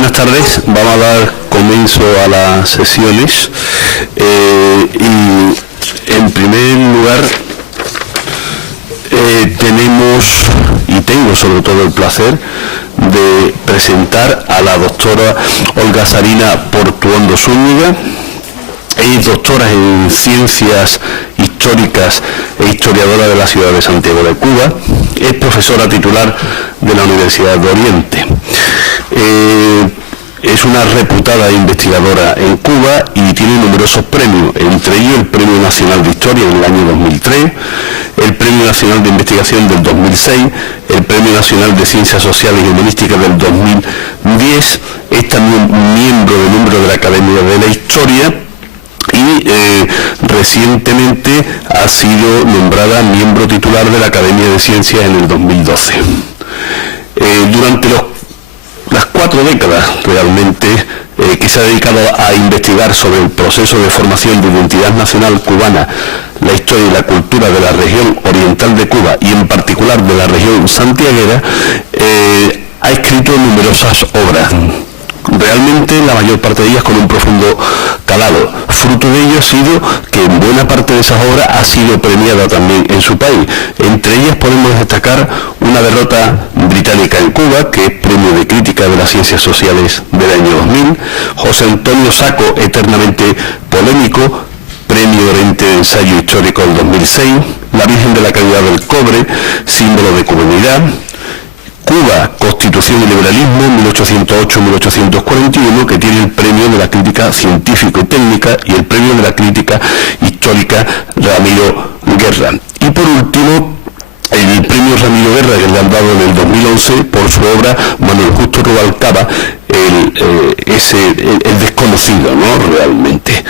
Buenas tardes, vamos a dar comienzo a las sesiones y en primer lugar tengo sobre todo el placer de presentar a la doctora Olga Sarina Portuondo Zúñiga. Es doctora en Ciencias Históricas e historiadora de la ciudad de Santiago de Cuba. Es profesora titular de la Universidad de Oriente. Es una reputada investigadora en Cuba y tiene numerosos premios, entre ellos el Premio Nacional de Historia en el año 2003, el Premio Nacional de Investigación del 2006, el Premio Nacional de Ciencias Sociales y Humanísticas del 2010, es también miembro de la Academia de la Historia y recientemente ha sido nombrada miembro titular de la Academia de Ciencias en el 2012. Durante las 4 décadas realmente que se ha dedicado a investigar sobre el proceso de formación de identidad nacional cubana, la historia y la cultura de la región oriental de Cuba y en particular de la región santiaguera, ha escrito numerosas obras. Realmente la mayor parte de ellas con un profundo calado. Fruto de ello ha sido que en buena parte de esas obras ha sido premiada también en su país. Entre ellas podemos destacar una derrota británica en Cuba, que es Premio de Crítica de las Ciencias Sociales del año 2000, José Antonio Saco, eternamente polémico, Premio Oriente de Ensayo Histórico del 2006, La Virgen de la Caridad del Cobre, símbolo de cubanidad, Cuba, Constitución y Liberalismo, 1808-1841, que tiene el Premio de la Crítica Científica y Técnica y el Premio de la Crítica Histórica Ramiro Guerra. Y por último, el Premio Ramiro Guerra, que le han dado en el 2011 por su obra Manuel Justo Rubalcaba, el desconocido, ¿no? Realmente.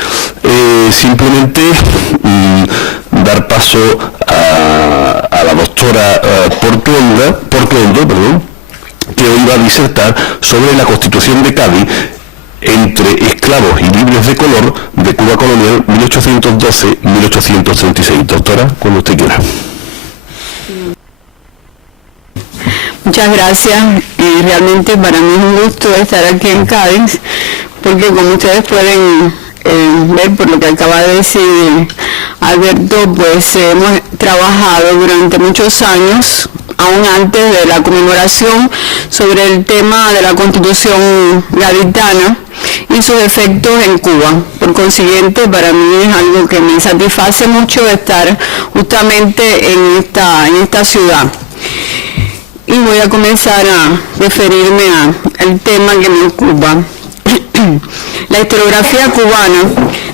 Simplemente dar paso a la doctora Portuondo, que hoy va a disertar sobre la Constitución de Cádiz entre esclavos y libres de color de Cuba colonial 1812-1836. Doctora, cuando usted quiera. Muchas gracias. Realmente para mí es un gusto estar aquí en Cádiz, porque como ustedes pueden ver por lo que acaba de decir Alberto, pues hemos trabajado durante muchos años, aún antes de la conmemoración, sobre el tema de la Constitución gaditana y sus efectos en Cuba. Por consiguiente, para mí es algo que me satisface mucho estar justamente en esta ciudad. Y voy a comenzar a referirme al tema que me ocupa. La historiografía cubana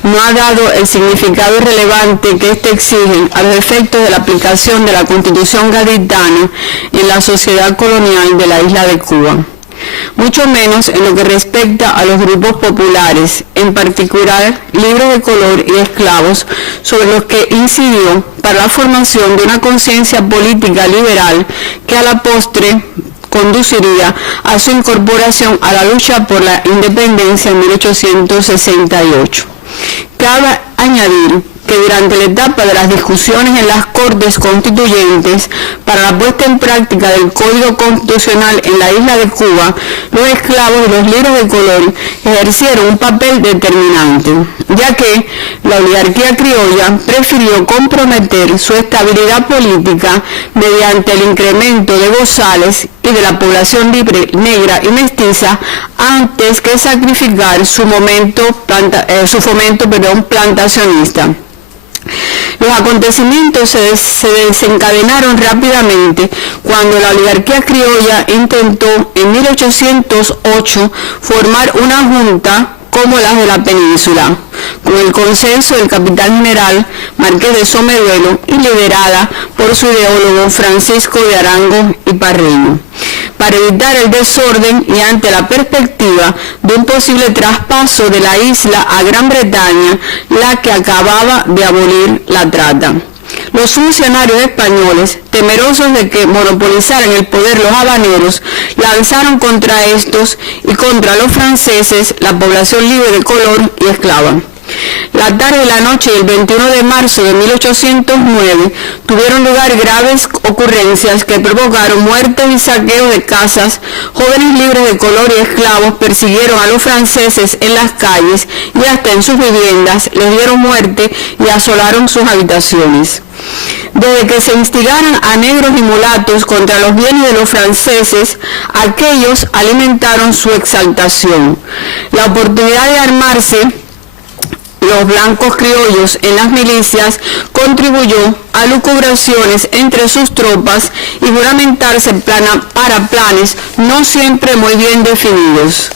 no ha dado el significado relevante que éste exige a los efectos de la aplicación de la Constitución gaditana en la sociedad colonial de la isla de Cuba, mucho menos en lo que respecta a los grupos populares, en particular libres de color y esclavos, sobre los que incidió para la formación de una conciencia política liberal que a la postre conduciría a su incorporación a la lucha por la independencia en 1868. Cabe añadir que durante la etapa de las discusiones en las Cortes Constituyentes para la puesta en práctica del Código Constitucional en la isla de Cuba, los esclavos y los libres de color ejercieron un papel determinante, ya que la oligarquía criolla prefirió comprometer su estabilidad política mediante el incremento de gozales y de la población libre, negra y mestiza, antes que sacrificar su fomento plantacionista. Los acontecimientos se desencadenaron rápidamente cuando la oligarquía criolla intentó en 1808 formar una junta como las de la península, con el consenso del capitán general Marqués de Someruelo y liderada por su ideólogo Francisco de Arango y Parreño, para evitar el desorden y ante la perspectiva de un posible traspaso de la isla a Gran Bretaña, la que acababa de abolir la trata. Los funcionarios españoles, temerosos de que monopolizaran el poder los habaneros, lanzaron contra estos y contra los franceses la población libre de color y esclava. La tarde y la noche del 21 de marzo de 1809 tuvieron lugar graves ocurrencias que provocaron muertes y saqueos de casas. Jóvenes libres de color y esclavos persiguieron a los franceses en las calles y hasta en sus viviendas les dieron muerte y asolaron sus habitaciones. Desde que se instigaran a negros y mulatos contra los bienes de los franceses, aquellos alimentaron su exaltación. La oportunidad de armarse los blancos criollos en las milicias contribuyó a lucubraciones entre sus tropas y juramentarse para planes no siempre muy bien definidos.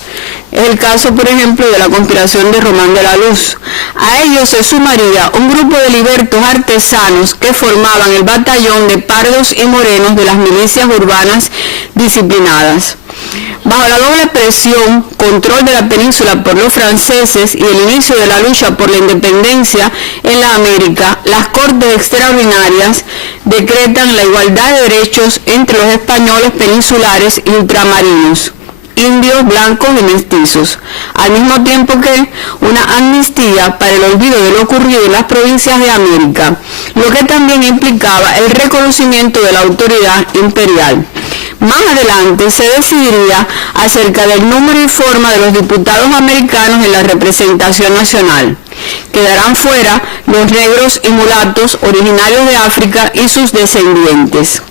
Es el caso, por ejemplo, de la conspiración de Román de la Luz. A ellos se sumaría un grupo de libertos artesanos que formaban el batallón de pardos y morenos de las milicias urbanas disciplinadas. Bajo la doble presión, control de la península por los franceses y el inicio de la lucha por la independencia en la América, las Cortes Extraordinarias decretan la igualdad de derechos entre los españoles peninsulares y ultramarinos, indios, blancos y mestizos, al mismo tiempo que una amnistía para el olvido de lo ocurrido en las provincias de América, lo que también implicaba el reconocimiento de la autoridad imperial. Más adelante se decidiría acerca del número y forma de los diputados americanos en la representación nacional. Quedarán fuera los negros y mulatos originarios de África y sus descendientes.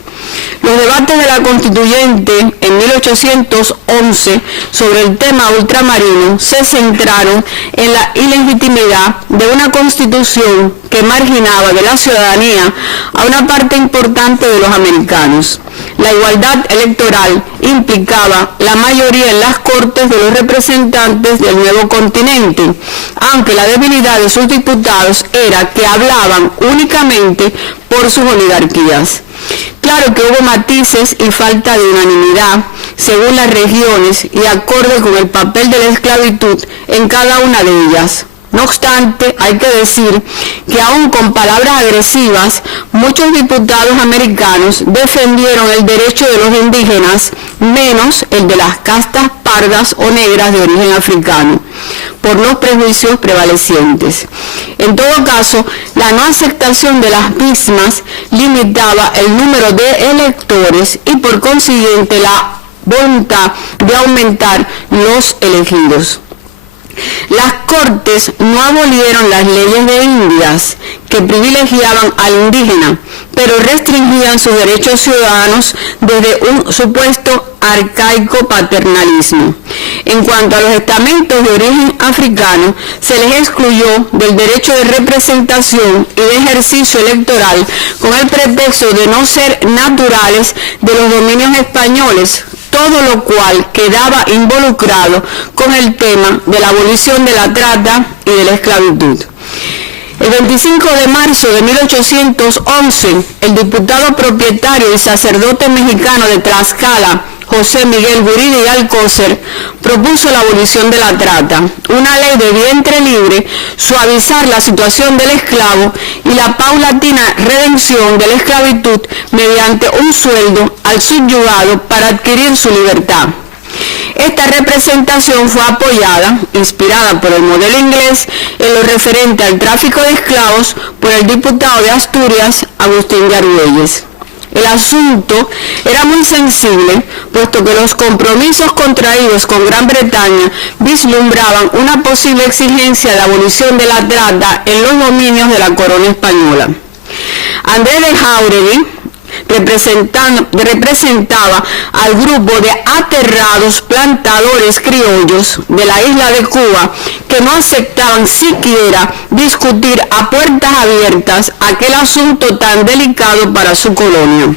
Los debates de la Constituyente en 1811 sobre el tema ultramarino se centraron en la ilegitimidad de una constitución que marginaba de la ciudadanía a una parte importante de los americanos. La igualdad electoral implicaba la mayoría en las cortes de los representantes del nuevo continente, aunque la debilidad de sus diputados era que hablaban únicamente por sus oligarquías. Claro que hubo matices y falta de unanimidad según las regiones y acorde con el papel de la esclavitud en cada una de ellas. No obstante, hay que decir que aún con palabras agresivas, muchos diputados americanos defendieron el derecho de los indígenas, menos el de las castas pardas o negras de origen africano, por los prejuicios prevalecientes. En todo caso, la no aceptación de las mismas limitaba el número de electores y por consiguiente la voluntad de aumentar los elegidos. Las Cortes no abolieron las leyes de Indias que privilegiaban al indígena, pero restringían sus derechos ciudadanos desde un supuesto arcaico paternalismo. En cuanto a los estamentos de origen africano, se les excluyó del derecho de representación y de ejercicio electoral con el pretexto de no ser naturales de los dominios españoles, todo lo cual quedaba involucrado con el tema de la abolición de la trata y de la esclavitud. El 25 de marzo de 1811, el diputado propietario y sacerdote mexicano de Tlaxcala, José Miguel Guridi y Alcócer, propuso la abolición de la trata, una ley de vientre libre, suavizar la situación del esclavo y la paulatina redención de la esclavitud mediante un sueldo al subyugado para adquirir su libertad. Esta representación fue apoyada, inspirada por el modelo inglés en lo referente al tráfico de esclavos, por el diputado de Asturias, Agustín de Argüelles. El asunto era muy sensible, puesto que los compromisos contraídos con Gran Bretaña vislumbraban una posible exigencia de abolición de la trata en los dominios de la corona española. Andrés de Jáuregui representaba al grupo de aterrados plantadores criollos de la isla de Cuba que no aceptaban siquiera discutir a puertas abiertas aquel asunto tan delicado para su colonia.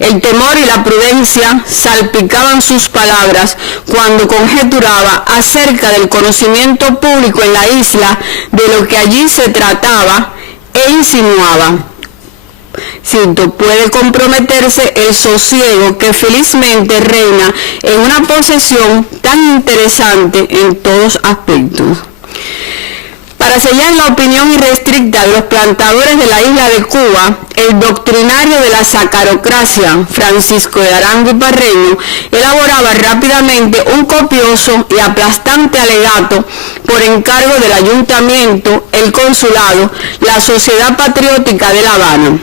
El temor y la prudencia salpicaban sus palabras cuando conjeturaba acerca del conocimiento público en la isla de lo que allí se trataba e insinuaba: cito, puede comprometerse el sosiego que felizmente reina en una posesión tan interesante en todos aspectos. Para sellar la opinión irrestricta de los plantadores de la isla de Cuba, el doctrinario de la sacarocracia, Francisco de Arango y Parreño, elaboraba rápidamente un copioso y aplastante alegato por encargo del ayuntamiento, el consulado, la Sociedad Patriótica de La Habana.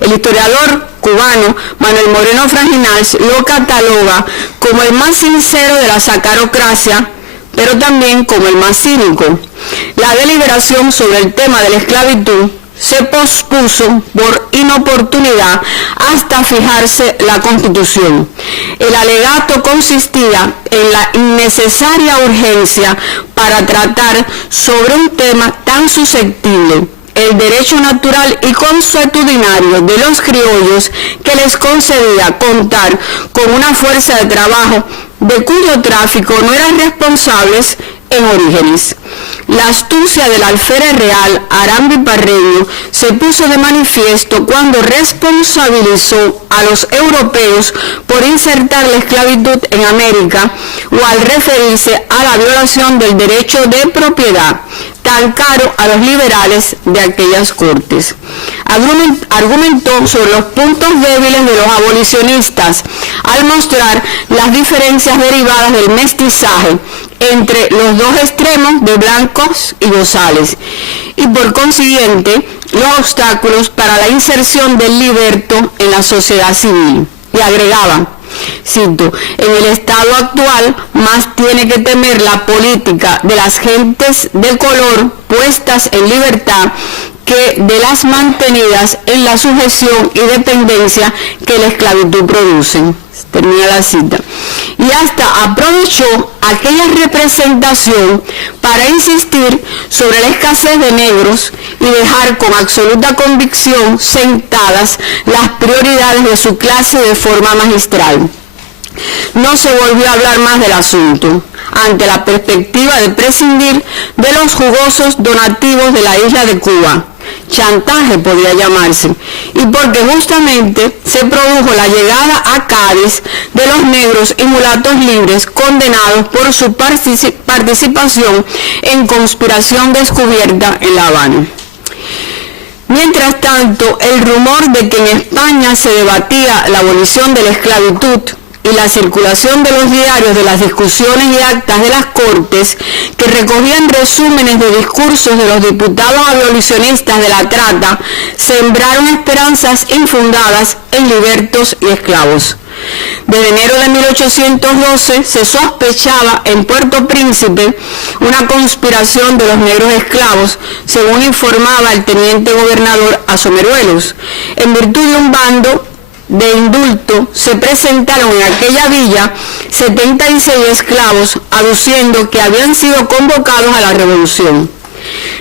El historiador cubano Manuel Moreno Franginals lo cataloga como el más sincero de la sacarocracia, pero también como el más cínico. La deliberación sobre el tema de la esclavitud se pospuso por inoportunidad hasta fijarse la Constitución. El alegato consistía en la innecesaria urgencia para tratar sobre un tema tan susceptible, el derecho natural y consuetudinario de los criollos, que les concedía contar con una fuerza de trabajo de cuyo tráfico no eran responsables en orígenes. La astucia del alférez real Arango y Parreño se puso de manifiesto cuando responsabilizó a los europeos por insertar la esclavitud en América, o al referirse a la violación del derecho de propiedad, tan caro a los liberales de aquellas cortes. Argumentó sobre los puntos débiles de los abolicionistas al mostrar las diferencias derivadas del mestizaje entre los dos extremos de blancos y bozales, y por consiguiente los obstáculos para la inserción del liberto en la sociedad civil. Y agregaba, cito, en el estado actual más tiene que temer la política de las gentes de color puestas en libertad que de las mantenidas en la sujeción y dependencia que la esclavitud produce. Termina la cita. Y hasta aprovechó aquella representación para insistir sobre la escasez de negros y dejar con absoluta convicción sentadas las prioridades de su clase de forma magistral. No se volvió a hablar más del asunto, ante la perspectiva de prescindir de los jugosos donativos de la isla de Cuba. Chantaje podría llamarse, y porque justamente se produjo la llegada a Cádiz de los negros y mulatos libres condenados por su participación en conspiración descubierta en La Habana. Mientras tanto, el rumor de que en España se debatía la abolición de la esclavitud y la circulación de los diarios de las discusiones y actas de las Cortes, que recogían resúmenes de discursos de los diputados abolicionistas de la trata, sembraron esperanzas infundadas en libertos y esclavos. Desde enero de 1812 se sospechaba en Puerto Príncipe una conspiración de los negros esclavos, según informaba el teniente gobernador Asomeruelos. En virtud de un bando de indulto, se presentaron en aquella villa 76 esclavos, aduciendo que habían sido convocados a la revolución.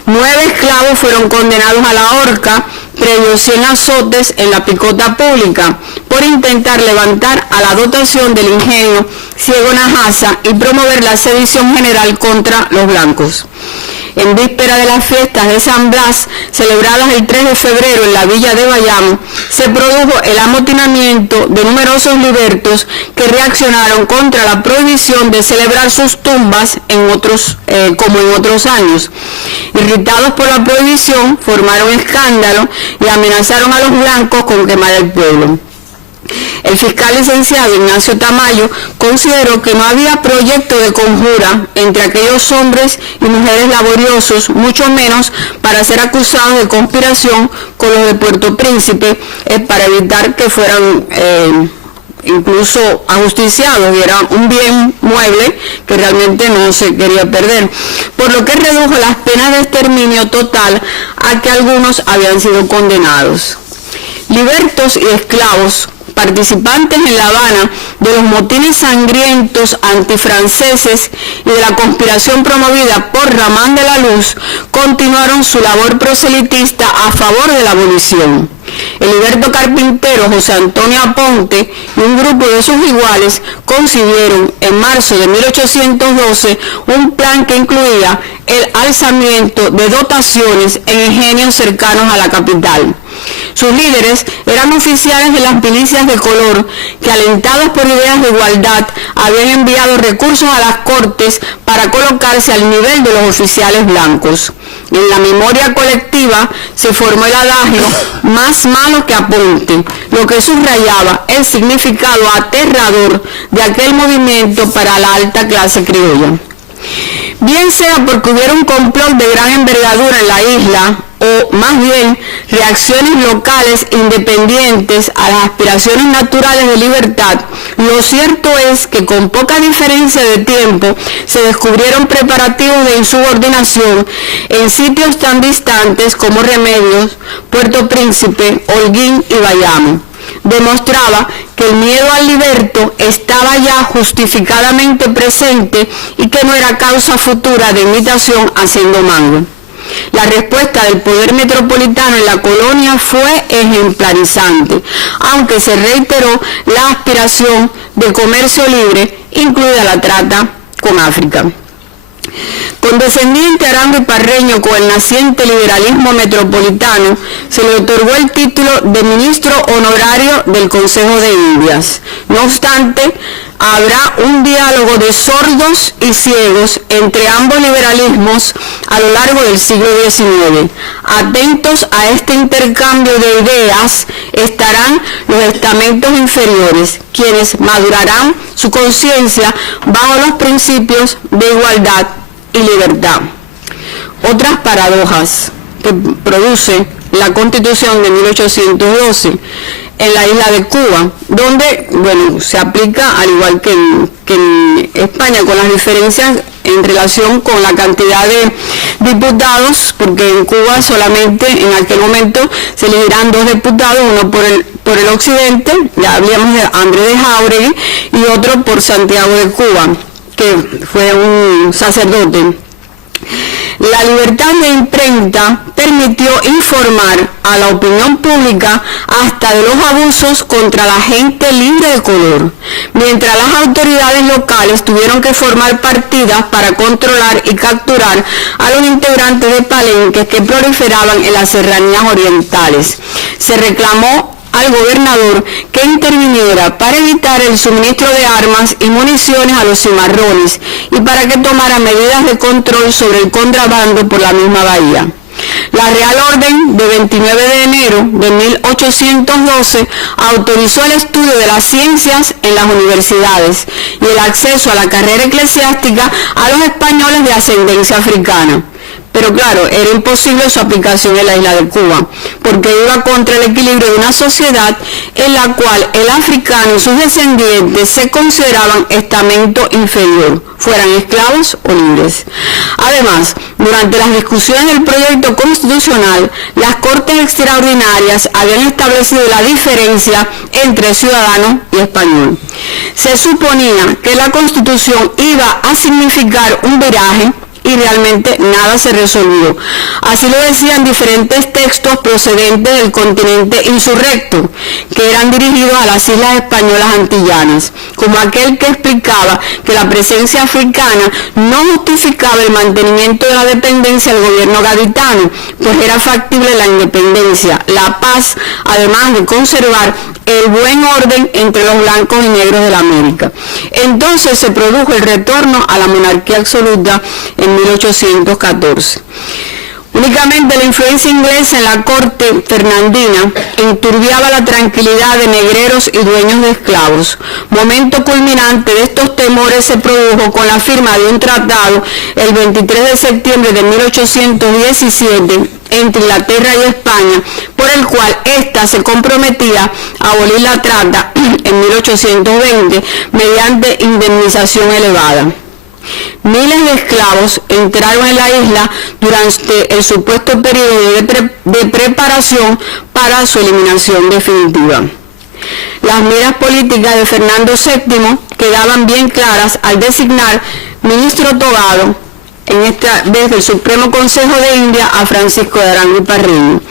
9 esclavos fueron condenados a la horca, previo 100 azotes en la picota pública, por intentar levantar a la dotación del ingenio Ciego Najaza y promover la sedición general contra los blancos. En víspera de las fiestas de San Blas, celebradas el 3 de febrero en la villa de Bayamo, se produjo el amotinamiento de numerosos libertos que reaccionaron contra la prohibición de celebrar sus tumbas como en otros años. Irritados por la prohibición, formaron escándalo y amenazaron a los blancos con quemar el pueblo. El fiscal licenciado Ignacio Tamayo consideró que no había proyecto de conjura entre aquellos hombres y mujeres laboriosos, mucho menos para ser acusados de conspiración con los de Puerto Príncipe, para evitar que fueran incluso ajusticiados, y era un bien mueble que realmente no se quería perder, por lo que redujo las penas de exterminio total a que algunos habían sido condenados. Libertos y esclavos participantes en La Habana de los motines sangrientos antifranceses y de la conspiración promovida por Ramán de la Luz, continuaron su labor proselitista a favor de la abolición. El liberto carpintero José Antonio Aponte y un grupo de sus iguales concibieron en marzo de 1812 un plan que incluía el alzamiento de dotaciones en ingenios cercanos a la capital. Sus líderes eran oficiales de las milicias de color que, alentados por ideas de igualdad, habían enviado recursos a las Cortes para colocarse al nivel de los oficiales blancos. En la memoria colectiva se formó el adagio más malo que apunte, lo que subrayaba el significado aterrador de aquel movimiento para la alta clase criolla. Bien sea porque hubiera un complot de gran envergadura en la isla, o más bien reacciones locales independientes a las aspiraciones naturales de libertad, lo cierto es que con poca diferencia de tiempo se descubrieron preparativos de insubordinación en sitios tan distantes como Remedios, Puerto Príncipe, Holguín y Bayamo. Demostraba que el miedo al liberto estaba ya justificadamente presente y que no era causa futura de imitación haciendo mango. La respuesta del poder metropolitano en la colonia fue ejemplarizante, aunque se reiteró la aspiración de comercio libre, incluida la trata con África. Condescendiente Arango y Parreño con el naciente liberalismo metropolitano, se le otorgó el título de ministro honorario del Consejo de Indias. No obstante, habrá un diálogo de sordos y ciegos entre ambos liberalismos a lo largo del siglo XIX. Atentos a este intercambio de ideas estarán los estamentos inferiores, quienes madurarán su conciencia bajo los principios de igualdad y libertad. Otras paradojas que produce la Constitución de 1812 en la isla de Cuba, donde, se aplica al igual que en España, con las diferencias en relación con la cantidad de diputados, porque en Cuba solamente en aquel momento se elegirán 2 diputados, uno por el occidente, ya hablamos de Andrés de Jáuregui, y otro por Santiago de Cuba, que fue un sacerdote. La libertad de imprenta permitió informar a la opinión pública hasta de los abusos contra la gente libre de color, mientras las autoridades locales tuvieron que formar partidas para controlar y capturar a los integrantes de palenques que proliferaban en las serranías orientales. Se reclamó al gobernador que interviniera para evitar el suministro de armas y municiones a los cimarrones y para que tomara medidas de control sobre el contrabando por la misma bahía. La Real Orden de 29 de enero de 1812 autorizó el estudio de las ciencias en las universidades y el acceso a la carrera eclesiástica a los españoles de ascendencia africana. Pero claro, era imposible su aplicación en la isla de Cuba, porque iba contra el equilibrio de una sociedad en la cual el africano y sus descendientes se consideraban estamento inferior, fueran esclavos o libres. Además, durante las discusiones del proyecto constitucional, las Cortes Extraordinarias habían establecido la diferencia entre ciudadano y español. Se suponía que la Constitución iba a significar un viraje y realmente nada se resolvió. Así lo decían diferentes textos procedentes del continente insurrecto, que eran dirigidos a las islas españolas antillanas, como aquel que explicaba que la presencia africana no justificaba el mantenimiento de la dependencia del gobierno gaditano, pues era factible la independencia, la paz, además de conservar el buen orden entre los blancos y negros de la América. Entonces se produjo el retorno a la monarquía absoluta en 1814. Únicamente la influencia inglesa en la corte fernandina enturbiaba la tranquilidad de negreros y dueños de esclavos. Momento culminante de estos temores se produjo con la firma de un tratado el 23 de septiembre de 1817 entre Inglaterra y España, por el cual ésta se comprometía a abolir la trata en 1820 mediante indemnización elevada. Miles de esclavos entraron en la isla durante el supuesto periodo de preparación para su eliminación definitiva. Las miras políticas de Fernando VII quedaban bien claras al designar ministro togado, en esta vez del Supremo Consejo de India, a Francisco de Arango y Parreño.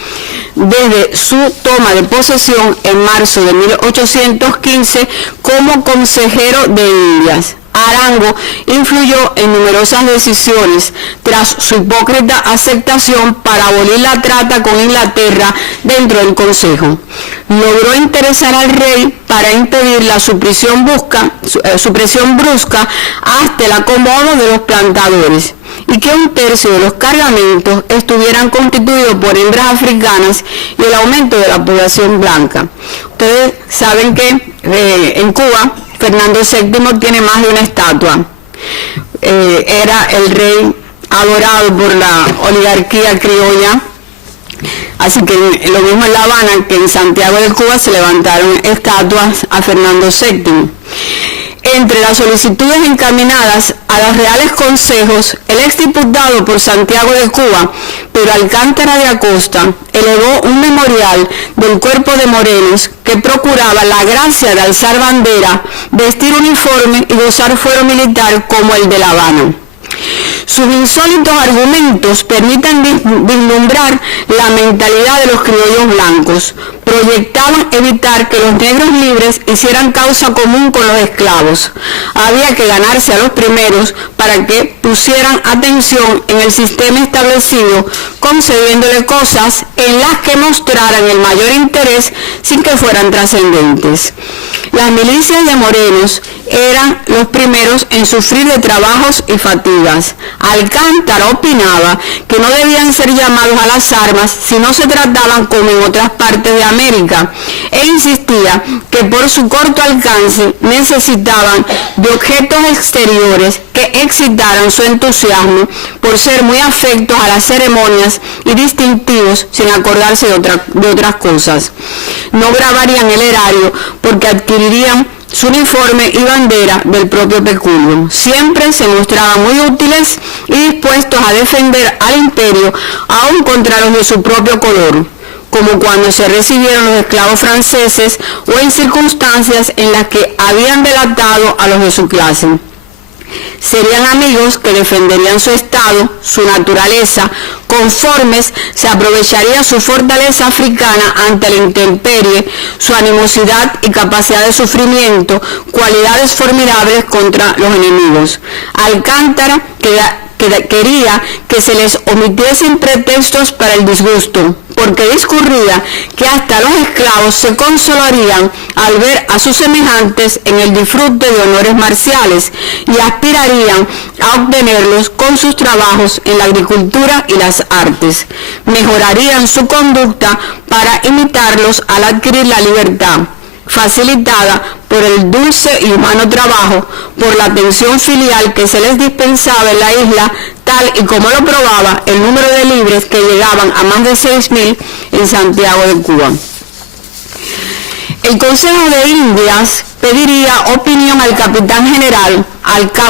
Desde su toma de posesión en marzo de 1815 como consejero de Indias, Arango influyó en numerosas decisiones tras su hipócrita aceptación para abolir la trata con Inglaterra dentro del Consejo. Logró interesar al rey para impedir la supresión brusca hasta el acomodo de los plantadores y que 1/3 de los cargamentos estuvieran constituidos por hembras africanas y el aumento de la población blanca. Ustedes saben que en Cuba Fernando VII tiene más de una estatua. Era el rey adorado por la oligarquía criolla. Así que lo mismo en La Habana que en Santiago de Cuba se levantaron estatuas a Fernando VII. Entre las solicitudes encaminadas a los reales consejos, el exdiputado por Santiago de Cuba, Pedro Alcántara de Acosta, elevó un memorial del cuerpo de morenos que procuraba la gracia de alzar bandera, vestir uniforme y gozar fuero militar como el de La Habana. Sus insólitos argumentos permiten vislumbrar la mentalidad de los criollos blancos. Proyectaban evitar que los negros libres hicieran causa común con los esclavos. Había que ganarse a los primeros para que pusieran atención en el sistema establecido, concediéndole cosas en las que mostraran el mayor interés sin que fueran trascendentes. Las milicias de morenos eran los primeros en sufrir de trabajos y fatigas. Alcántara opinaba que no debían ser llamados a las armas si no se trataban como en otras partes de América, e insistía que por su corto alcance necesitaban de objetos exteriores que excitaran su entusiasmo por ser muy afectos a las ceremonias y distintivos sin acordarse de otras cosas. No grabarían el erario porque adquirirían su uniforme y bandera del propio peculio. Siempre se mostraban muy útiles y dispuestos a defender al imperio aun contra los de su propio color, como cuando se recibieron los esclavos franceses o en circunstancias en las que habían delatado a los de su clase. Serían amigos que defenderían su estado, su naturaleza, conformes se aprovecharía su fortaleza africana ante la intemperie, su animosidad y capacidad de sufrimiento, cualidades formidables contra los enemigos. Alcántara quería que se les omitiesen pretextos para el disgusto, porque discurría que hasta los esclavos se consolarían al ver a sus semejantes en el disfrute de honores marciales y aspirarían a obtenerlos con sus trabajos en la agricultura y las artes. Mejorarían su conducta para imitarlos al adquirir la libertad, facilitada por el dulce y humano trabajo, por la atención filial que se les dispensaba en la isla, tal y como lo probaba el número de libres que llegaban a más de 6.000 en Santiago de Cuba. El Consejo de Indias pediría opinión al capitán general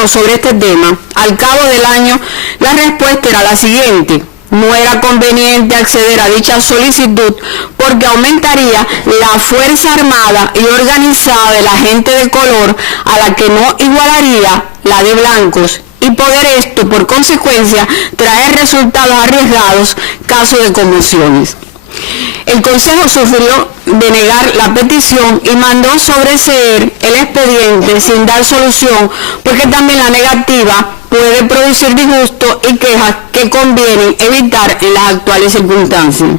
sobre este tema. Al cabo del año, la respuesta era la siguiente: no era conveniente acceder a dicha solicitud porque aumentaría la fuerza armada y organizada de la gente de color, a la que no igualaría la de blancos, y poder esto, por consecuencia, traer resultados arriesgados caso de conmociones. El Consejo sufrió de negar la petición y mandó sobreseer el expediente sin dar solución, porque también la negativa puede producir disgusto y quejas que conviene evitar en las actuales circunstancias.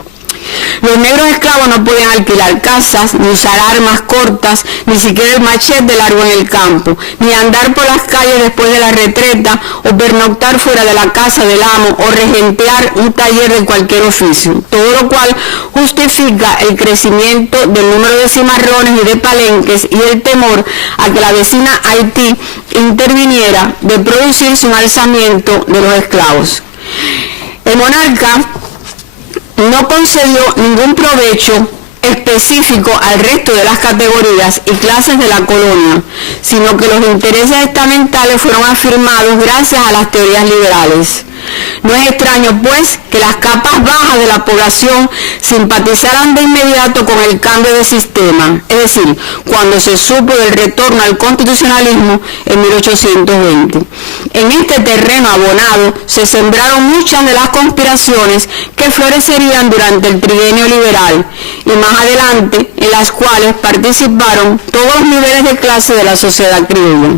Los negros esclavos no podían alquilar casas, ni usar armas cortas, ni siquiera el machete largo en el campo, ni andar por las calles después de la retreta, o pernoctar fuera de la casa del amo, o regentear un taller de cualquier oficio, todo lo cual justifica el crecimiento del número de cimarrones y de palenques y el temor a que la vecina Haití interviniera de producirse un alzamiento de los esclavos. El monarca no concedió ningún provecho específico al resto de las categorías y clases de la colonia, sino que los intereses estamentales fueron afirmados gracias a las teorías liberales. No es extraño, pues, que las capas bajas de la población simpatizaran de inmediato con el cambio de sistema, es decir, cuando se supo del retorno al constitucionalismo en 1820. En este terreno abonado se sembraron muchas de las conspiraciones que florecerían durante el trienio liberal y más adelante, en las cuales participaron todos los niveles de clase de la sociedad criolla.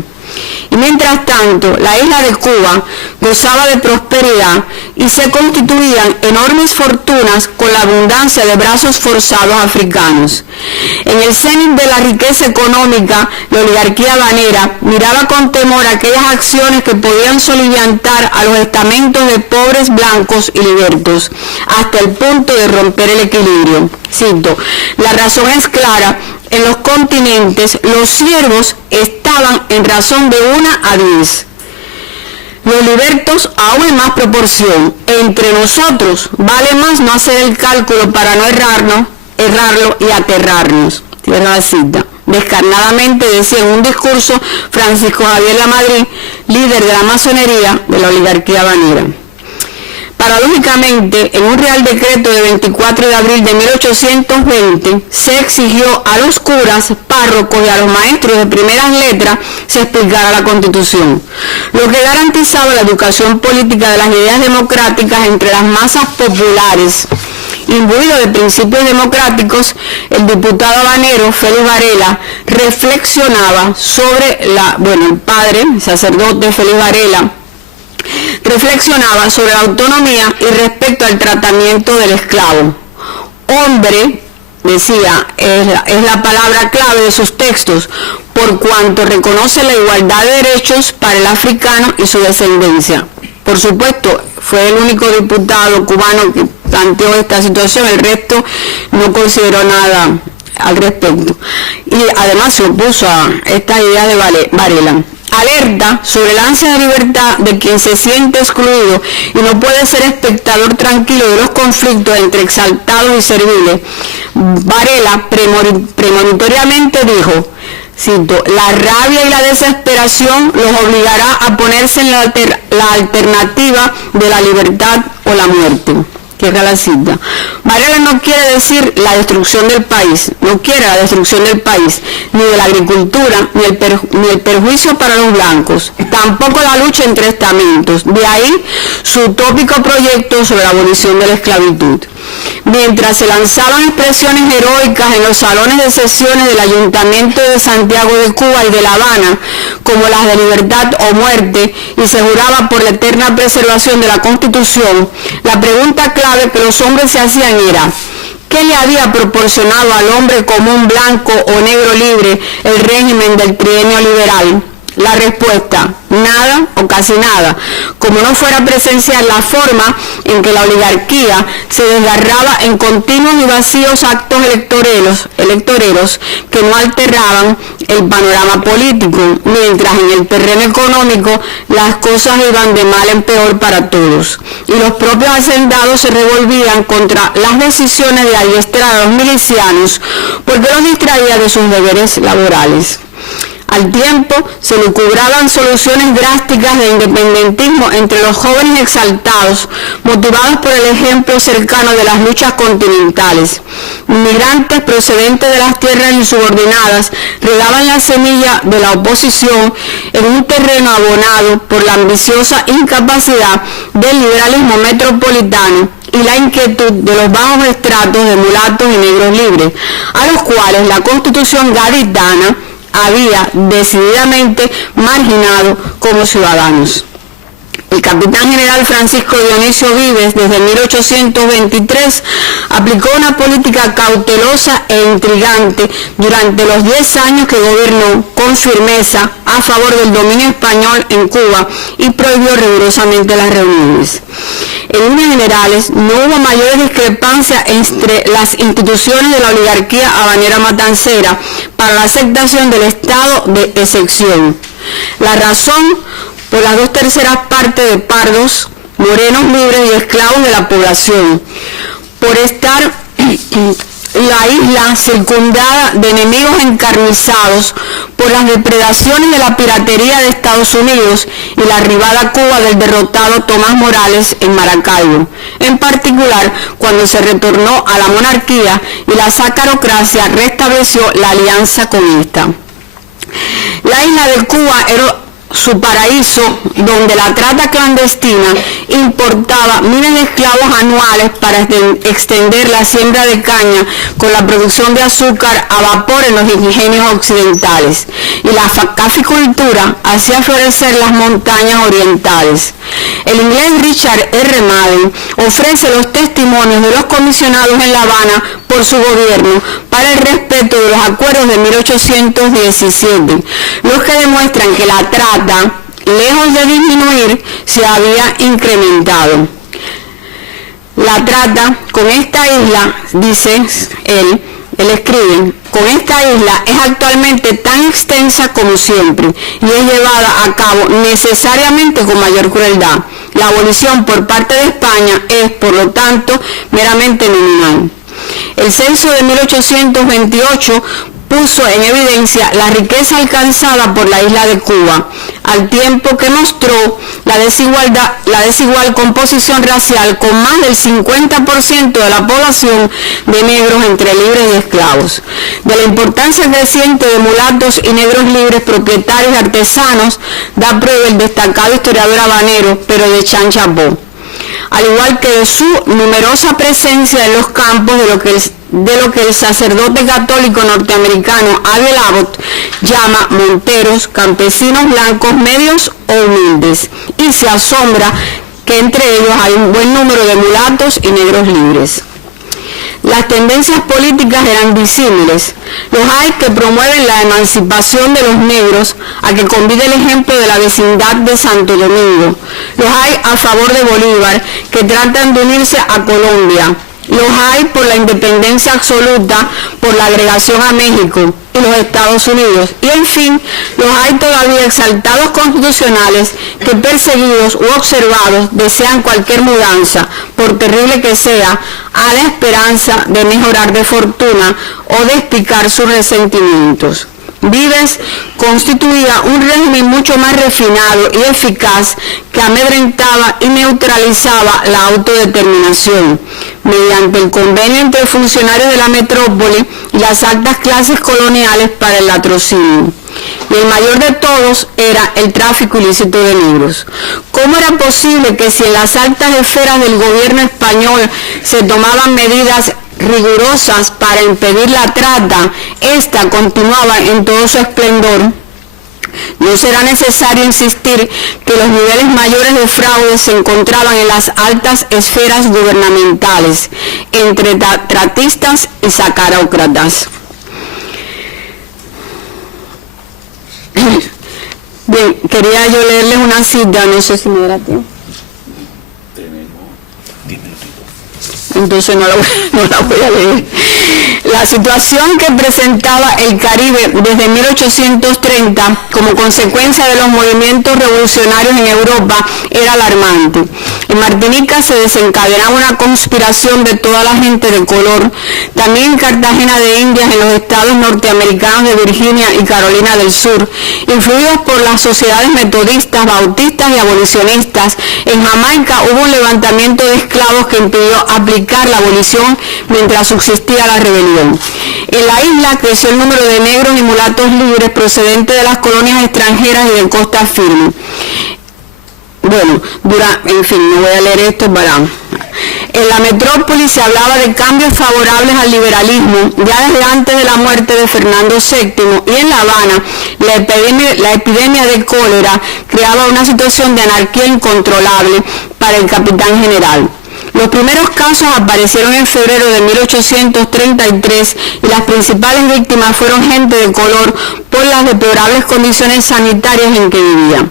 Y mientras tanto, la isla de Cuba gozaba de prosperidad y se constituían enormes fortunas con la abundancia de brazos forzados africanos. En el cenit de la riqueza económica, la oligarquía habanera miraba con temor aquellas acciones que podían soliviantar a los estamentos de pobres blancos y libertos, hasta el punto de romper el equilibrio. Cito: la razón es clara. En los continentes, los siervos estaban en razón de 1 a 10. Los libertos aún en más proporción. Entre nosotros vale más no hacer el cálculo para no errarlo y aterrarnos. Cierra la cita. Descarnadamente decía en un discurso Francisco Javier Lamadrid, líder de la masonería de la oligarquía habanera. Paradójicamente, en un Real Decreto de 24 de abril de 1820, se exigió a los curas, párrocos y a los maestros de primeras letras se explicara la Constitución, lo que garantizaba la educación política de las ideas democráticas entre las masas populares. Imbuido de principios democráticos, el diputado habanero Félix Varela reflexionaba sobre el padre, el sacerdote Félix Varela, reflexionaba sobre la autonomía y respecto al tratamiento del esclavo. Hombre, decía, es la palabra clave de sus textos, por cuanto reconoce la igualdad de derechos para el africano y su descendencia. Por supuesto, fue el único diputado cubano que planteó esta situación, el resto no consideró nada al respecto. Y además se opuso a esta idea de Varela. Alerta sobre el ansia de libertad de quien se siente excluido y no puede ser espectador tranquilo de los conflictos entre exaltados y serviles. Varela premonitoriamente dijo, cito: la rabia y la desesperación los obligará a ponerse en la alternativa de la libertad o la muerte. Cierra la cita. Varela no quiere decir la destrucción del país, no quiere la destrucción del país, ni de la agricultura, ni el perjuicio para los blancos, tampoco la lucha entre estamentos. De ahí su utópico proyecto sobre la abolición de la esclavitud. Mientras se lanzaban expresiones heroicas en los salones de sesiones del Ayuntamiento de Santiago de Cuba y de La Habana, como las de libertad o muerte, y se juraba por la eterna preservación de la Constitución, la pregunta clave que los hombres se hacían era: ¿qué le había proporcionado al hombre común blanco o negro libre el régimen del trienio liberal? La respuesta: nada o casi nada, como no fuera presencial la forma en que la oligarquía se desgarraba en continuos y vacíos actos electoreros que no alteraban el panorama político, mientras en el terreno económico las cosas iban de mal en peor para todos, y los propios hacendados se revolvían contra las decisiones de adiestrar a los milicianos porque los distraía de sus deberes laborales. Al tiempo, se lucubraban soluciones drásticas de independentismo entre los jóvenes exaltados, motivados por el ejemplo cercano de las luchas continentales. Inmigrantes procedentes de las tierras insubordinadas regaban la semilla de la oposición en un terreno abonado por la ambiciosa incapacidad del liberalismo metropolitano y la inquietud de los bajos estratos de mulatos y negros libres, a los cuales la Constitución gaditana había decididamente marginado como ciudadanos. El capitán general Francisco Dionisio Vives, desde 1823, aplicó una política cautelosa e intrigante durante los 10 años que gobernó con firmeza a favor del dominio español en Cuba y prohibió rigurosamente las reuniones. En líneas generales, no hubo mayores discrepancias entre las instituciones de la oligarquía habanera matancera para la aceptación del estado de excepción. La razón: por las 2/3 partes de pardos, morenos libres y esclavos de la población, por estar la isla circundada de enemigos encarnizados, por las depredaciones de la piratería de Estados Unidos y la arribada a Cuba del derrotado Tomás Morales en Maracaibo, en particular cuando se retornó a la monarquía y la sacarocracia restableció la alianza con esta. La isla de Cuba era su paraíso, donde la trata clandestina importaba miles de esclavos anuales para extender la siembra de caña con la producción de azúcar a vapor en los ingenios occidentales, y la caficultura hacía florecer las montañas orientales. El inglés Richard R. Madden ofrece los testimonios de los comisionados en La Habana por su gobierno para el respeto de los acuerdos de 1817, los que demuestran que la trata, lejos de disminuir, se había incrementado. La trata con esta isla, dice él escribe, con esta isla es actualmente tan extensa como siempre y es llevada a cabo necesariamente con mayor crueldad. La abolición por parte de España es, por lo tanto, meramente nominal. El censo de 1828 puso en evidencia la riqueza alcanzada por la isla de Cuba, al tiempo que mostró la desigual composición racial con más del 50% de la población de negros entre libres y esclavos, de la importancia creciente de mulatos y negros libres propietarios y artesanos, da prueba el destacado historiador habanero, pero de Chan Chapo, al igual que de su numerosa presencia en los campos de lo que el sacerdote católico norteamericano Abel Abbott llama monteros, campesinos blancos medios o humildes, y se asombra que entre ellos hay un buen número de mulatos y negros libres. Las tendencias políticas eran disímiles. Los hay que promueven la emancipación de los negros, a que convide el ejemplo de la vecindad de Santo Domingo. Los hay a favor de Bolívar, que tratan de unirse a Colombia. Los hay por la independencia absoluta, por la agregación a México y los Estados Unidos. Y en fin, los hay todavía exaltados constitucionales que, perseguidos u observados, desean cualquier mudanza, por terrible que sea, a la esperanza de mejorar de fortuna o de explicar sus resentimientos. Vives constituía un régimen mucho más refinado y eficaz que amedrentaba y neutralizaba la autodeterminación mediante el convenio entre funcionarios de la metrópoli y las altas clases coloniales para el latrocinio. Y el mayor de todos era el tráfico ilícito de negros. ¿Cómo era posible que, si en las altas esferas del gobierno español se tomaban medidas rigurosas para impedir la trata, esta continuaba en todo su esplendor? No será necesario insistir que los niveles mayores de fraude se encontraban en las altas esferas gubernamentales, entre tratistas y sacarócratas. Bien, quería yo leerles una cita, no sé si me dará tiempo. Entonces no la voy a leer. La situación que presentaba el Caribe desde 1830 como consecuencia de los movimientos revolucionarios en Europa era alarmante. En Martinica se desencadenaba una conspiración de toda la gente de color, también en Cartagena de Indias, en los estados norteamericanos de Virginia y Carolina del Sur, influidos por las sociedades metodistas, bautistas y abolicionistas. En Jamaica hubo un levantamiento de esclavos que impidió aplicar la abolición mientras subsistía la rebelión. En la isla creció el número de negros y mulatos libres procedentes de las colonias extranjeras y de costa firme. Bueno, en fin, no voy a leer esto para... En la metrópoli se hablaba de cambios favorables al liberalismo ya desde antes de la muerte de Fernando VII, y en La Habana la epidemia de cólera creaba una situación de anarquía incontrolable para el capitán general. Los primeros casos aparecieron en febrero de 1833 y las principales víctimas fueron gente de color por las deplorables condiciones sanitarias en que vivían.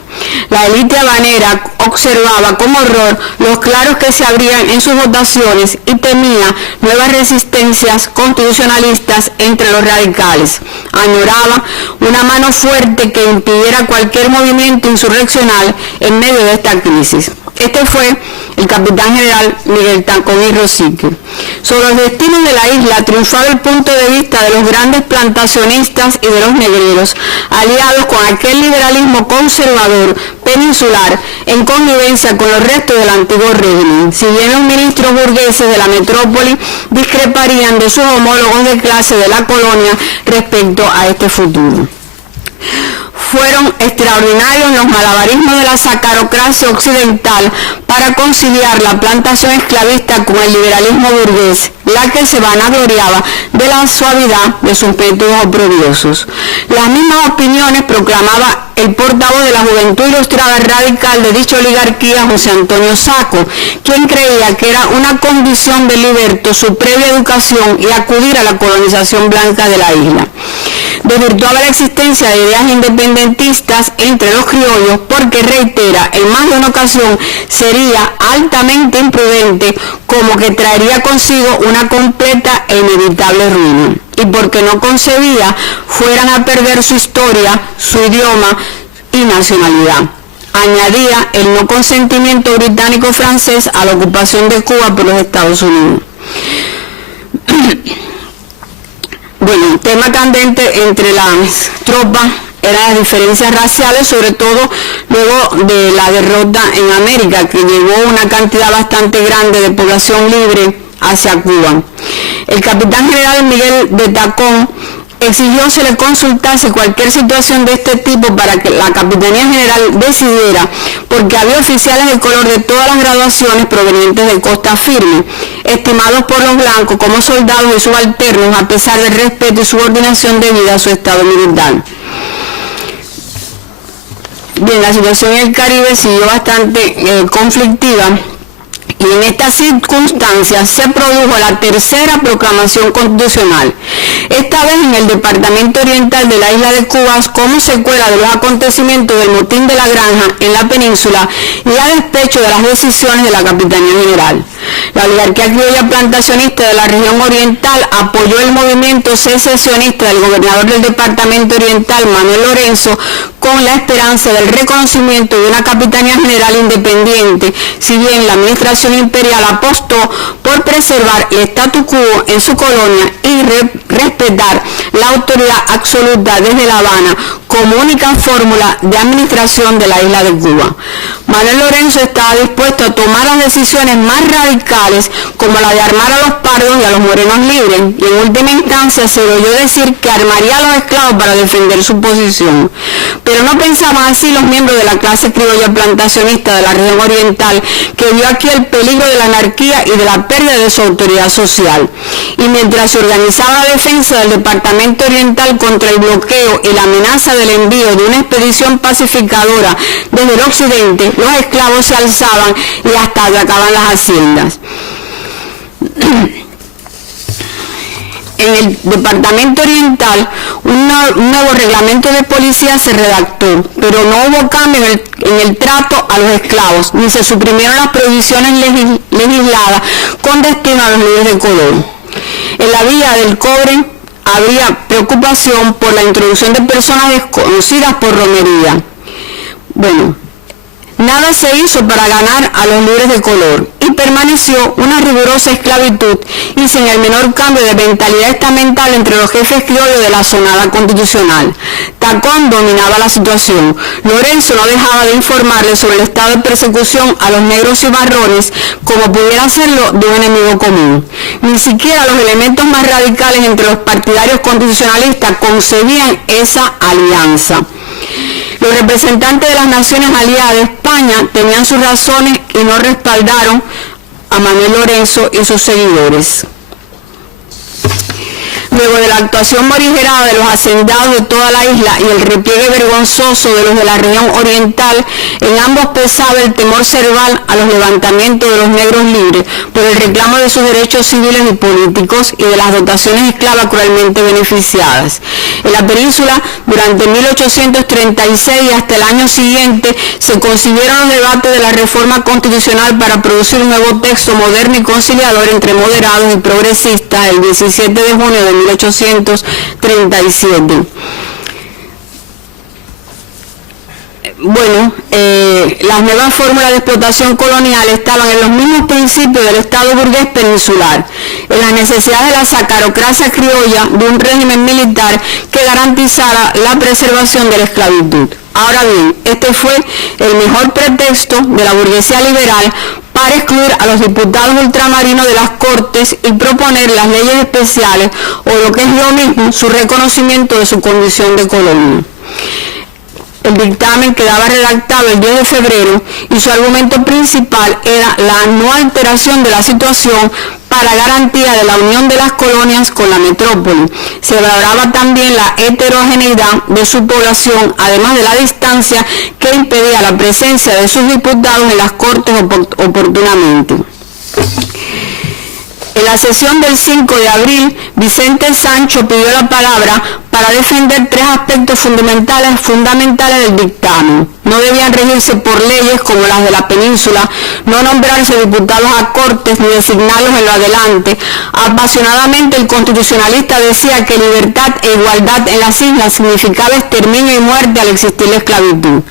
La élite habanera observaba con horror los claros que se abrían en sus votaciones y temía nuevas resistencias constitucionalistas entre los radicales. Añoraba una mano fuerte que impidiera cualquier movimiento insurreccional en medio de esta crisis. Este fue el capitán general Miguel Tancón y Rosique. Sobre los destinos de la isla triunfaba el punto de vista de los grandes plantacionistas y de los negreros, aliados con aquel liberalismo conservador peninsular en connivencia con los restos del antiguo régimen. Si bien los ministros burgueses de la metrópoli discreparían de sus homólogos de clase de la colonia respecto a este futuro. Fueron extraordinarios los malabarismos de la sacarocracia occidental para conciliar la plantación esclavista con el liberalismo burgués, la que se vanagloriaba de la suavidad de sus métodos oprobiosos. Las mismas opiniones proclamaba el portavoz de la Juventud Ilustrada Radical de dicha oligarquía, José Antonio Sacco, quien creía que era una condición de liberto su previa educación y acudir a la colonización blanca de la isla. Desvirtuaba la existencia de ideas independentistas entre los criollos porque, reitera, en más de una ocasión sería altamente imprudente, como que traería consigo una completa e inevitable ruina, y porque no concebía fueran a perder su historia, su idioma y nacionalidad. Añadía el no consentimiento británico-francés a la ocupación de Cuba por los Estados Unidos. Bueno, tema candente entre las tropas eran las diferencias raciales, sobre todo luego de la derrota en América, que llevó una cantidad bastante grande de población libre hacia Cuba. El capitán general Miguel de Tacón exigió se le consultase cualquier situación de este tipo para que la Capitanía General decidiera, porque había oficiales de color de todas las graduaciones provenientes de Costa Firme, estimados por los blancos como soldados y subalternos, a pesar del respeto y subordinación debida a su estado militar. Bien, la situación en el Caribe siguió bastante conflictiva, y en estas circunstancias se produjo la tercera proclamación constitucional, esta vez en el departamento oriental de la isla de Cuba, como secuela de los acontecimientos del motín de la Granja en la península y a despecho de las decisiones de la Capitanía General. La oligarquía criolla plantacionista de la región oriental apoyó el movimiento secesionista del gobernador del departamento oriental, Manuel Lorenzo, con la esperanza del reconocimiento de una Capitanía General independiente, si bien la administración imperial apostó por preservar el statu quo en su colonia y respetar la autoridad absoluta desde La Habana como única fórmula de administración de la isla de Cuba. Manuel Lorenzo estaba dispuesto a tomar las decisiones más radicales, como la de armar a los pardos y a los morenos libres, y en última instancia se le oyó decir que armaría a los esclavos para defender su posición. Pero no pensaban así los miembros de la clase criolla plantacionista de la región oriental, que vio aquí el peligro de la anarquía y de la pérdida de su autoridad social. Y mientras se organizaba la defensa del departamento oriental contra el bloqueo y la amenaza del envío de una expedición pacificadora desde el occidente, los esclavos se alzaban y hasta atacaban las haciendas. En el departamento oriental, un nuevo reglamento de policía se redactó, pero no hubo cambio en el trato a los esclavos, ni se suprimieron las prohibiciones legisladas con destino a los libres de color. En la vía del cobre había preocupación por la introducción de personas desconocidas por romería. Bueno, nada se hizo para ganar a los libres de color y permaneció una rigurosa esclavitud y sin el menor cambio de mentalidad estamental entre los jefes criollos de la zonada constitucional. Tacón dominaba la situación. Lorenzo no dejaba de informarle sobre el estado de persecución a los negros y marrones como pudiera hacerlo de un enemigo común. Ni siquiera los elementos más radicales entre los partidarios constitucionalistas concebían esa alianza. Los representantes de las naciones aliadas de España tenían sus razones y no respaldaron a Manuel Lorenzo y sus seguidores. Luego de la actuación morigerada de los hacendados de toda la isla y el repliegue vergonzoso de los de la región oriental, en ambos pesaba el temor cerval a los levantamientos de los negros libres por el reclamo de sus derechos civiles y políticos y de las dotaciones esclavas cruelmente beneficiadas. En la península, durante 1836 y hasta el año siguiente, se concibieron los debates de la reforma constitucional para producir un nuevo texto moderno y conciliador entre moderados y progresistas el 17 de junio de 1837. Bueno, las nuevas fórmulas de explotación colonial estaban en los mismos principios del Estado burgués peninsular, en la necesidad de la sacarocracia criolla de un régimen militar que garantizara la preservación de la esclavitud. Ahora bien, este fue el mejor pretexto de la burguesía liberal para excluir a los diputados ultramarinos de las Cortes y proponer las leyes especiales, o lo que es lo mismo, su reconocimiento de su condición de colonia. El dictamen quedaba redactado el 10 de febrero y su argumento principal era la no alteración de la situación para garantía de la unión de las colonias con la metrópoli. Se valoraba también la heterogeneidad de su población, además de la distancia que impedía la presencia de sus diputados en las Cortes oportunamente. En la sesión del 5 de abril, Vicente Sancho pidió la palabra para defender tres aspectos fundamentales del dictamen. No debían regirse por leyes como las de la península, no nombrarse diputados a Cortes ni designarlos en lo adelante. Apasionadamente el constitucionalista decía que libertad e igualdad en las islas significaba exterminio y muerte al existir la esclavitud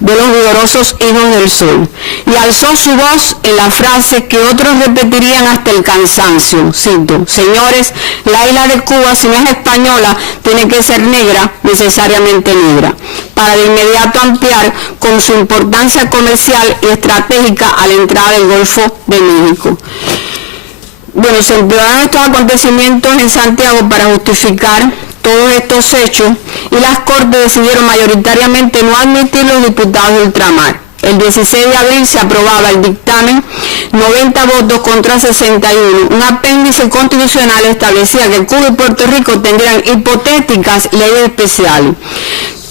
de los vigorosos hijos del sol. Y alzó su voz en la frase que otros repetirían hasta el cansancio. Cito: señores, la isla de Cuba, si no es española, tiene que ser negra, necesariamente negra, para de inmediato ampliar con su importancia comercial y estratégica a la entrada del Golfo de México. Bueno, se emplearon estos acontecimientos en Santiago para justificar todos estos hechos y las Cortes decidieron mayoritariamente no admitir los diputados de ultramar. El 16 de abril se aprobaba el dictamen, 90 votos contra 61. Un apéndice constitucional establecía que Cuba y Puerto Rico tendrían hipotéticas leyes especiales.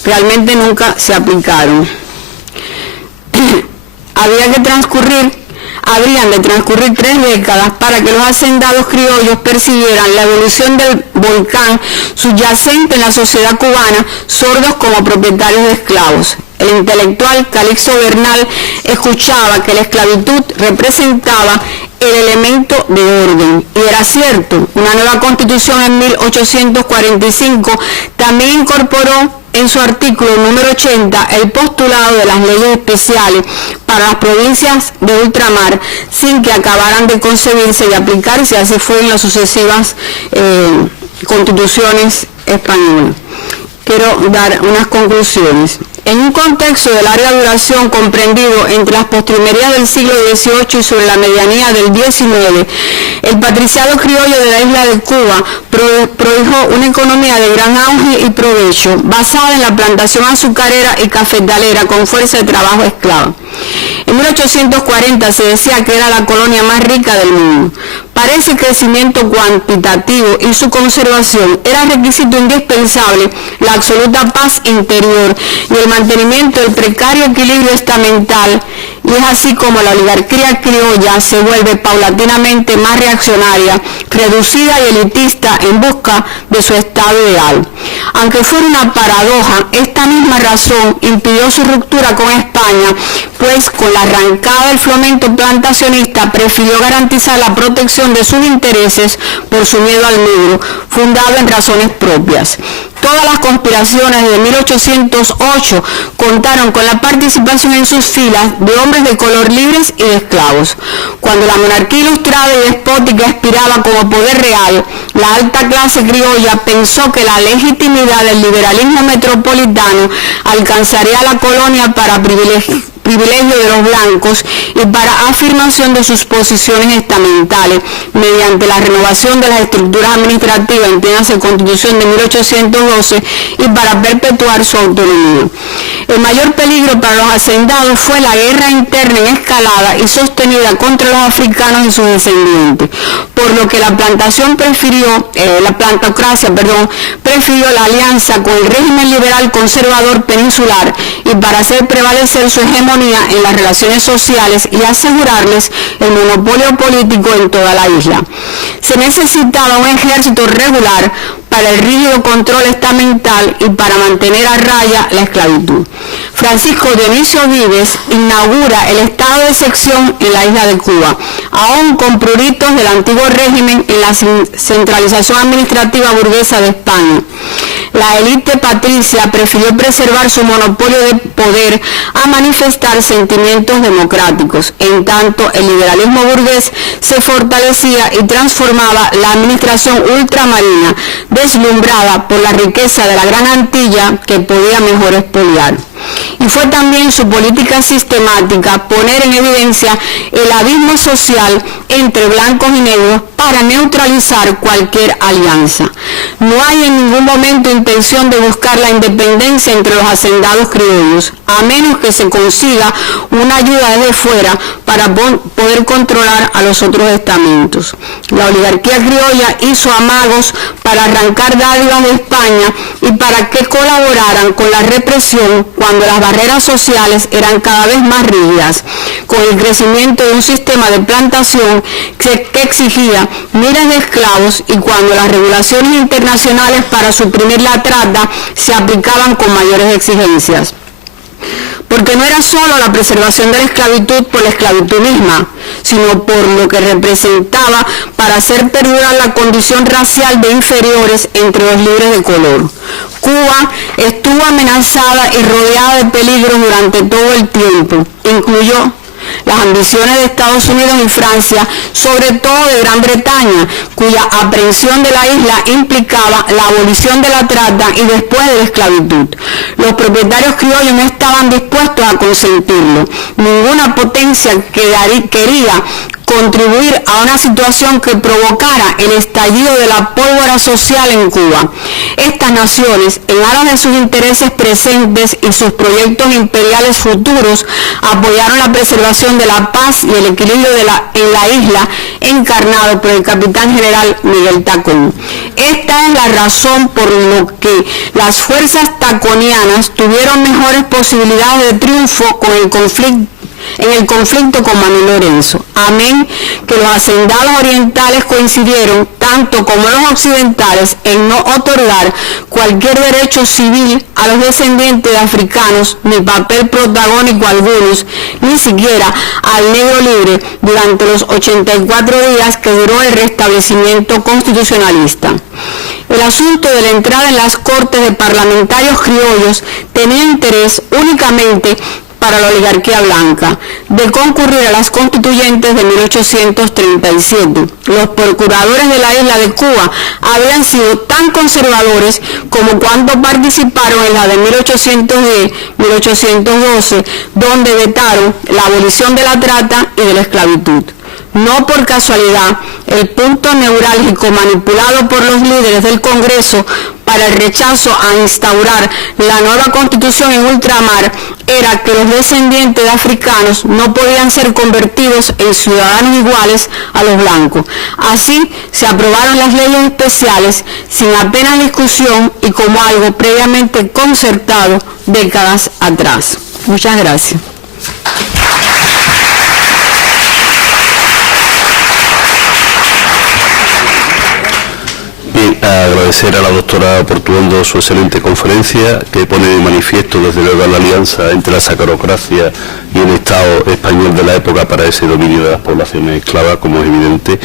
Realmente nunca se aplicaron. Habrían de transcurrir 3 décadas para que los hacendados criollos percibieran la evolución del volcán subyacente en la sociedad cubana, sordos como propietarios de esclavos. El intelectual Calixto Bernal escuchaba que la esclavitud representaba el elemento de orden, y era cierto. Una nueva constitución en 1845 también incorporó en su artículo número 80 el postulado de las leyes especiales para las provincias de ultramar, sin que acabaran de concebirse y aplicarse. Así fue en las sucesivas constituciones españolas. Quiero dar unas conclusiones. En un contexto de larga duración comprendido entre las postrimerías del siglo XVIII y sobre la medianía del XIX, el patriciado criollo de la isla de Cuba produjo una economía de gran auge y provecho, basada en la plantación azucarera y cafetalera con fuerza de trabajo esclava. En 1840 se decía que era la colonia más rica del mundo. Para ese crecimiento cuantitativo y su conservación era requisito indispensable la absoluta paz interior y el mantenimiento del precario equilibrio estamental, y es así como la oligarquía criolla se vuelve paulatinamente más reaccionaria, reducida y elitista en busca de su estado ideal. Aunque fuera una paradoja, esta misma razón impidió su ruptura con España, pues con la arrancada del fomento plantacionista prefirió garantizar la protección de sus intereses por su miedo al negro, fundado en razones propias. Todas las conspiraciones de 1808 contaron con la participación en sus filas de hombres de color libres y de esclavos. Cuando la monarquía ilustrada y despótica expiraba como poder real, la alta clase criolla pensó que la legitimidad del liberalismo metropolitano alcanzaría a la colonia para privilegio de los blancos y para afirmación de sus posiciones estamentales mediante la renovación de las estructuras administrativas, entiéndase Constitución de 1812, y para perpetuar su autonomía. El mayor peligro para los hacendados fue la guerra interna en escalada y sostenida contra los africanos y sus descendientes, por lo que la plantocracia prefirió la alianza con el régimen liberal conservador peninsular y para hacer prevalecer su hegemonía en las relaciones sociales y asegurarles el monopolio político en toda la isla. Se necesitaba un ejército regular para el rígido control estamental y para mantener a raya la esclavitud. Francisco Dionisio Vives inaugura el estado de sección en la isla de Cuba, aún con pruritos del antiguo régimen en la centralización administrativa burguesa de España. La élite patricia prefirió preservar su monopolio de poder a manifestar sentimientos democráticos. En tanto, el liberalismo burgués se fortalecía y transformaba la administración ultramarina, deslumbrada por la riqueza de la Gran Antilla que podía mejor expoliar. Y fue también su política sistemática poner en evidencia el abismo social entre blancos y negros para neutralizar cualquier alianza. No hay en ningún momento intención de buscar la independencia entre los hacendados criollos, a menos que se consiga una ayuda desde fuera para poder controlar a los otros estamentos. La oligarquía criolla hizo amagos para arrancar dádivas de España y para que colaboraran con la represión cuando las barreras sociales eran cada vez más rígidas, con el crecimiento de un sistema de plantación que exigía miles de esclavos y cuando las regulaciones internacionales para suprimir la trata se aplicaban con mayores exigencias. Porque no era solo la preservación de la esclavitud por la esclavitud misma, sino por lo que representaba para hacer perdurar la condición racial de inferiores entre los libres de color. Cuba estuvo amenazada y rodeada de peligros durante todo el tiempo, incluyó las ambiciones de Estados Unidos y Francia, sobre todo de Gran Bretaña, cuya aprehensión de la isla implicaba la abolición de la trata y después de la esclavitud. Los propietarios criollos no estaban dispuestos a consentirlo. Ninguna potencia quería contribuir a una situación que provocara el estallido de la pólvora social en Cuba. Estas naciones, en aras de sus intereses presentes y sus proyectos imperiales futuros, apoyaron la preservación de la paz y el equilibrio en la isla, encarnado por el capitán general Miguel Tacón. Esta es la razón por la que las fuerzas taconianas tuvieron mejores posibilidades de triunfo en el conflicto con Manuel Lorenzo. Amén, que los hacendados orientales coincidieron, tanto como los occidentales, en no otorgar cualquier derecho civil a los descendientes de africanos, ni papel protagónico a algunos, ni siquiera al negro libre, durante los 84 días que duró el restablecimiento constitucionalista. El asunto de la entrada en las cortes de parlamentarios criollos tenía interés únicamente para la oligarquía blanca, de concurrir a las constituyentes de 1837. Los procuradores de la isla de Cuba habían sido tan conservadores como cuando participaron en la de 1810-1812, donde vetaron la abolición de la trata y de la esclavitud. No por casualidad, el punto neurálgico manipulado por los líderes del Congreso para el rechazo a instaurar la nueva constitución en ultramar era que los descendientes de africanos no podían ser convertidos en ciudadanos iguales a los blancos. Así se aprobaron las leyes especiales sin apenas discusión y como algo previamente concertado décadas atrás. Muchas gracias. Bien, agradecer a la doctora Portuondo su excelente conferencia, que pone de manifiesto desde luego la alianza entre la sacarocracia y el Estado español de la época para ese dominio de las poblaciones esclavas, como es evidente,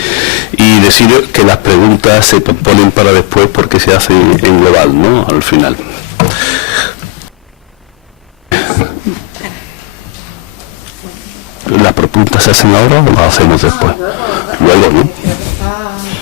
y decir que las preguntas se ponen para después porque se hacen en global, ¿no?, al final. ¿Las preguntas se hacen ahora o las hacemos después? Luego, ¿no?